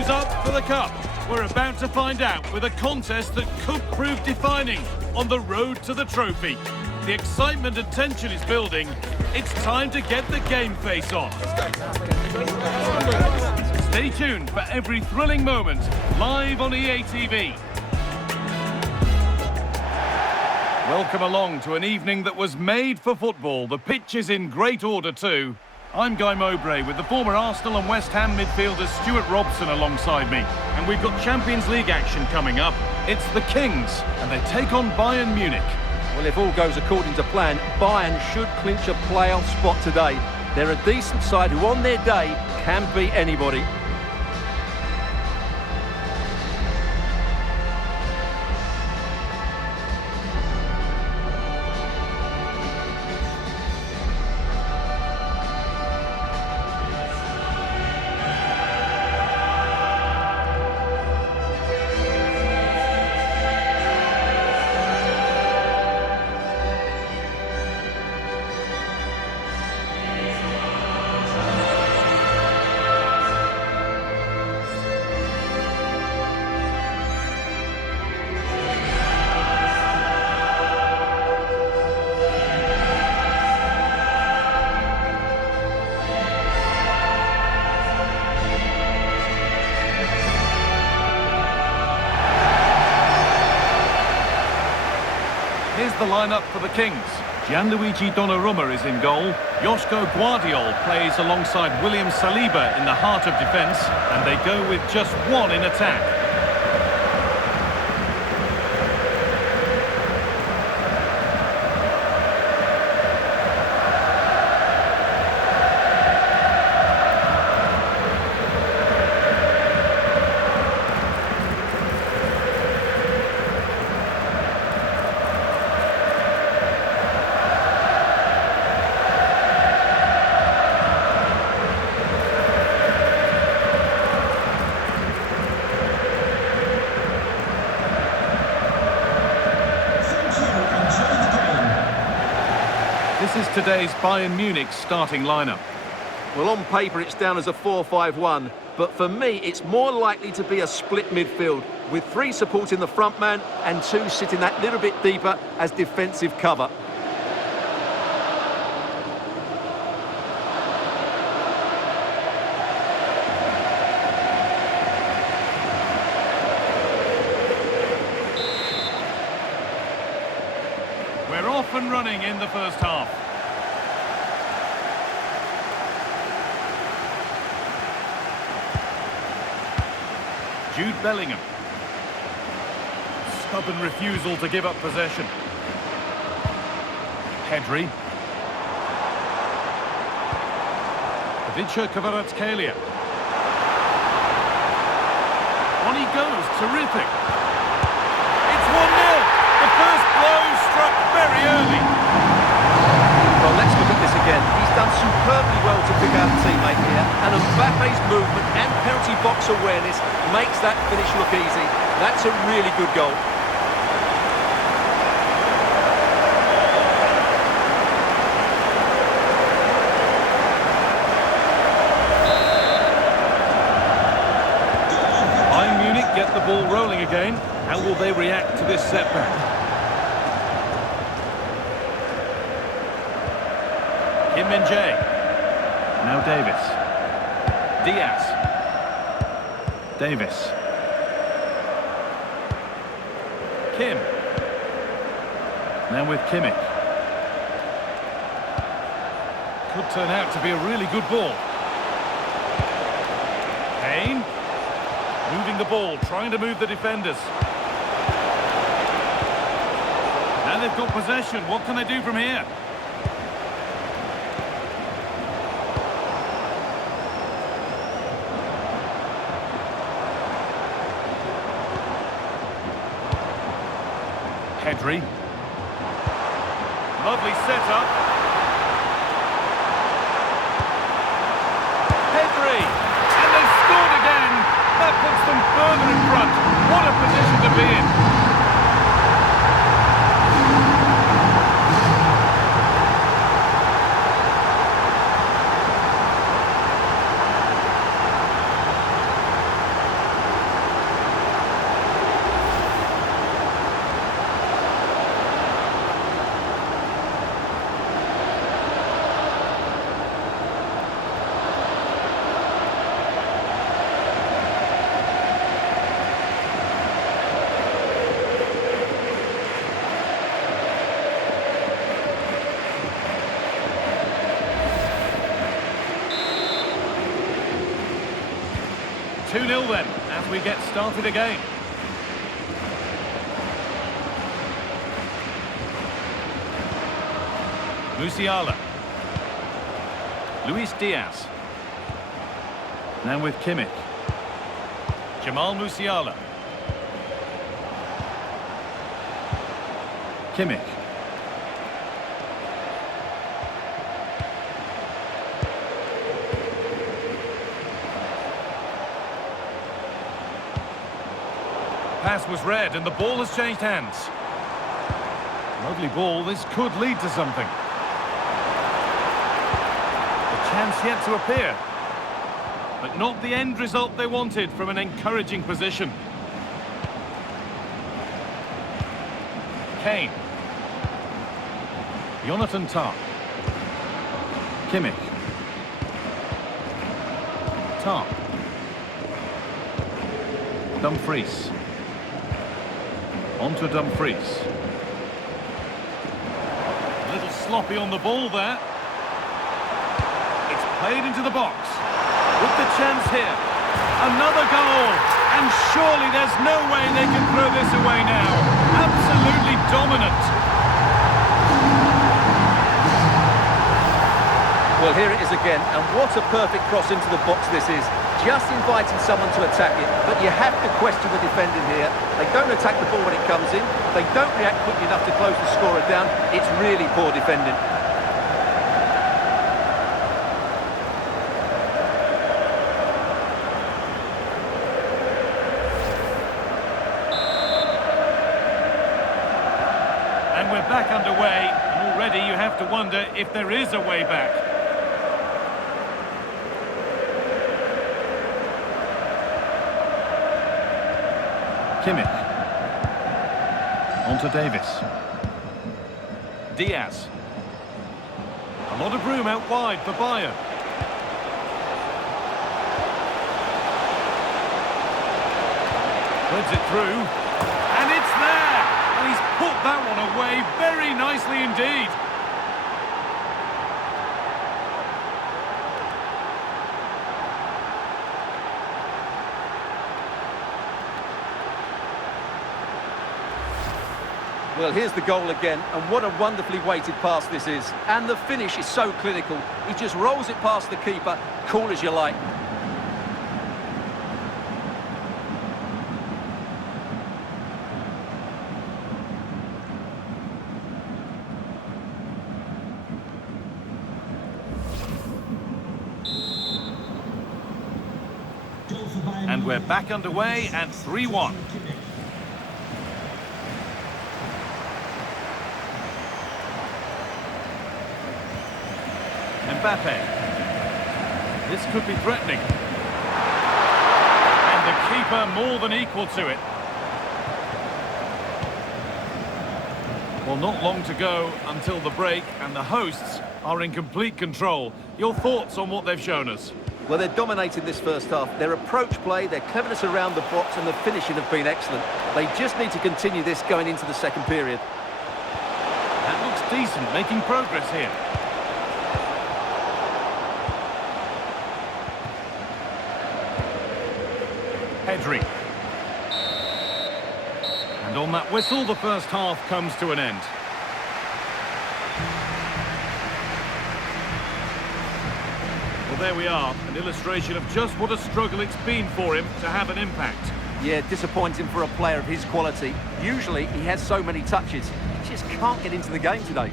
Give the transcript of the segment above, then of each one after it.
Who's up for the cup? We're about to find out with a contest that could prove defining on the road to the trophy. The excitement and tension is building. It's time to get the game face on. Stay tuned for every thrilling moment, live on EA TV. Welcome along to an evening that was made for football. The pitch is in great order too. I'm Guy Mowbray with the former Arsenal and West Ham midfielder Stuart Robson alongside me. And we've got Champions League action coming up. It's the Kings, and they take on Bayern Munich. Well, if all goes according to plan, Bayern should clinch a playoff spot today. They're a decent side who on their day can beat anybody. Here's the lineup for the Kings. Gianluigi Donnarumma is in goal. Joško Guardiol plays alongside William Saliba in the heart of defence, and they go with just one in attack. This is today's Bayern Munich starting lineup. Well, on paper it's down as a 4-5-1, but for me it's more likely to be a split midfield, with 3 supporting the front man and 2 sitting that little bit deeper as defensive cover. We're off and running in the first half. Jude Bellingham. Stubborn refusal to give up possession. Pedri. Vicha Kvaratskhelia. On he goes, terrific. It's 1-0. The first blow struck very early. Well, let's look at this again. He's done superbly well to pick out a teammate here, and Mbappe's movement and penalty box awareness makes that finish look easy. That's a really good goal. Bayern Munich get the ball rolling again. How will they react to this setback? Kim Min-jae. Now Davis. Diaz. Davis. Kim. Now with Kimmich. Could turn out to be a really good ball. Kane. Moving the ball, trying to move the defenders. Now they've got possession. What can they do from here? Pedri. Lovely setup. Pedri! And they've scored again! That puts them further in front. What a position to be in. 2-0 then, as we get started again. Musiala. Luis Diaz. Now with Kimmich. Jamal Musiala. Kimmich. Pass was read and the ball has changed hands. Lovely ball, this could lead to something. The chance yet to appear. But not the end result they wanted from an encouraging position. Kane. Jonathan Tah. Kimmich. Tah. Dumfries. On to Dumfries. A little sloppy on the ball there. It's played into the box. With the chance here. Another goal. And surely there's no way they can throw this away now. Absolutely dominant. Well, here it is again, and what a perfect cross into the box this is. Just inviting someone to attack it, but you have to question the defending here. They don't attack the ball when it comes in. They don't react quickly enough to close the scorer down. It's really poor defending. And we're back underway, and already you have to wonder if there is a way back. Kimmich. On to Davis. Diaz. A lot of room out wide for Bayern. Threads it through. And it's there! And he's put that one away very nicely indeed. Well, here's the goal again, and what a wonderfully weighted pass this is. And the finish is so clinical. He just rolls it past the keeper, cool as you like. And we're back underway at 3-1. Mbappe. This could be threatening. And the keeper more than equal to it. Well, not long to go until the break, and the hosts are in complete control. Your thoughts on what they've shown us? Well, they're dominating this first half. Their approach play, their cleverness around the box and the finishing have been excellent. They just need to continue this going into the second period. That looks decent, making progress here. Pedri. And on that whistle, the first half comes to an end. Well, there we are, an illustration of just what a struggle it's been for him to have an impact. Yeah, disappointing for a player of his quality. Usually, he has so many touches. He just can't get into the game today.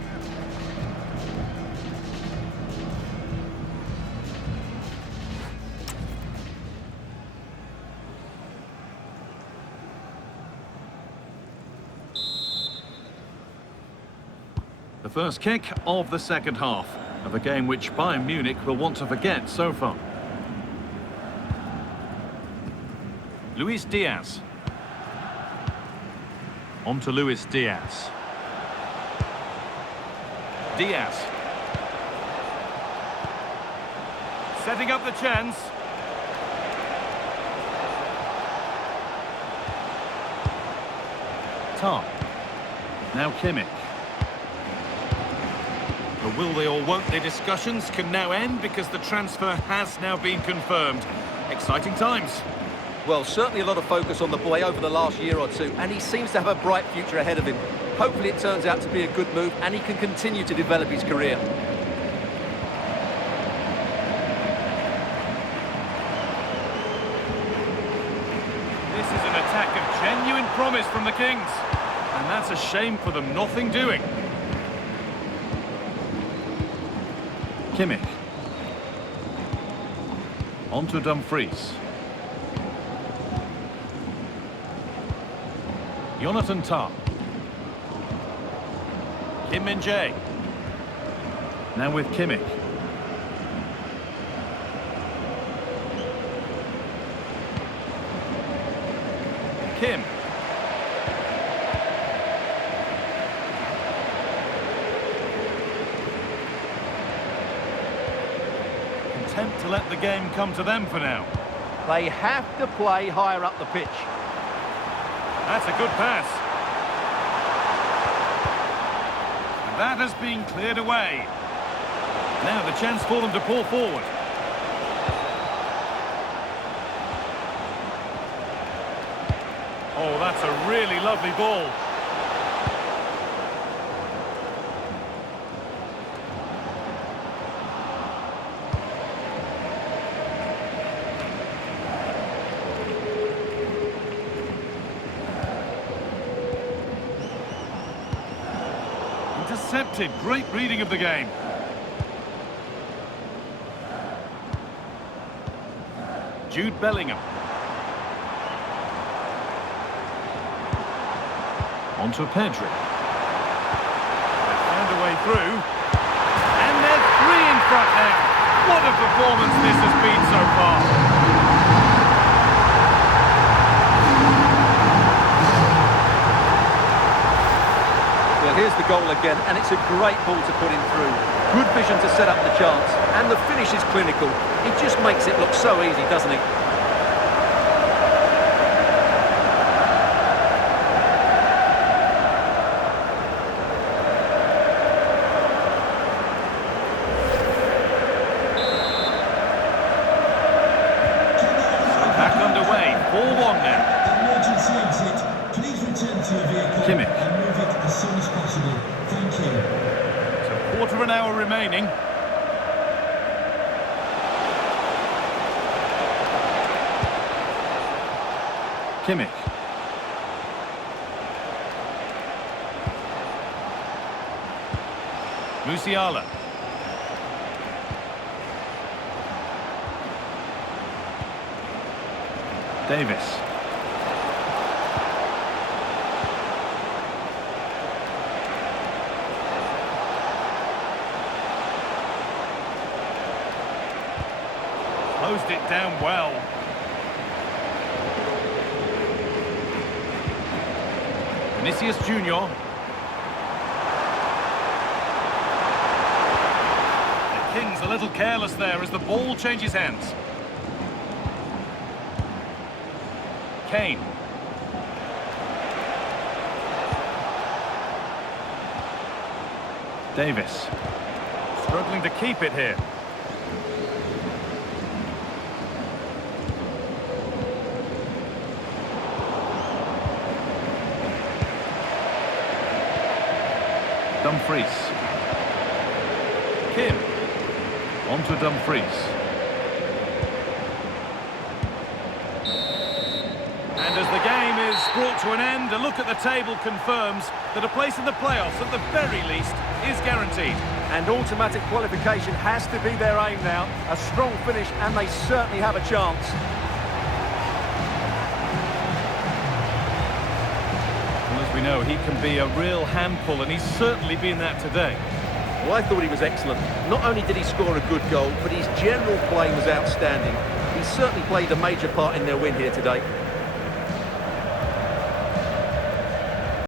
The first kick of the second half of a game which Bayern Munich will want to forget so far. Luis Diaz. On to Luis Diaz. Diaz. Setting up the chance. Tah. Now Kimmich. The will they or won't they discussions can now end because the transfer has now been confirmed. Exciting times. Well, certainly a lot of focus on the boy over the last year or two, and he seems to have a bright future ahead of him. Hopefully it turns out to be a good move, and he can continue to develop his career. This is an attack of genuine promise from the Kings. And that's a shame for them, nothing doing. Kimmich. On to Dumfries. Jonathan Tah. Kim Min-jae. Now with Kimmich. Kim. Content to let the game come to them for now. They have to play higher up the pitch. That's a good pass. And that has been cleared away. Now the chance for them to pull forward. Oh, that's a really lovely ball. Intercepted. Great reading of the game. Jude Bellingham. On to Pedri. They found a way through. And they're three in front now. What a performance this has been so far. Well, here's the goal again, and it's a great ball to put him through. Good vision to set up the chance, and the finish is clinical. He just makes it look so easy, doesn't he? Back underway, 4-1 now. Emergency exit. Please return to your vehicle Kimmich. and move it as soon as possible. Thank you. So quarter of an hour remaining. Kimmich. Musiala. Davis. Closed it down well. Vinicius Junior. The Kings a little careless there as the ball changes hands. Kane. Davis. Struggling to keep it here. Dumfries. Kim. On to Dumfries. And as the game is brought to an end, a look at the table confirms that a place in the playoffs, at the very least, is guaranteed. And automatic qualification has to be their aim now. A strong finish, and they certainly have a chance. Well, as we know, he can be a real handful, and he's certainly been that today. Well, I thought he was excellent. Not only did he score a good goal, but his general play was outstanding. He certainly played a major part in their win here today.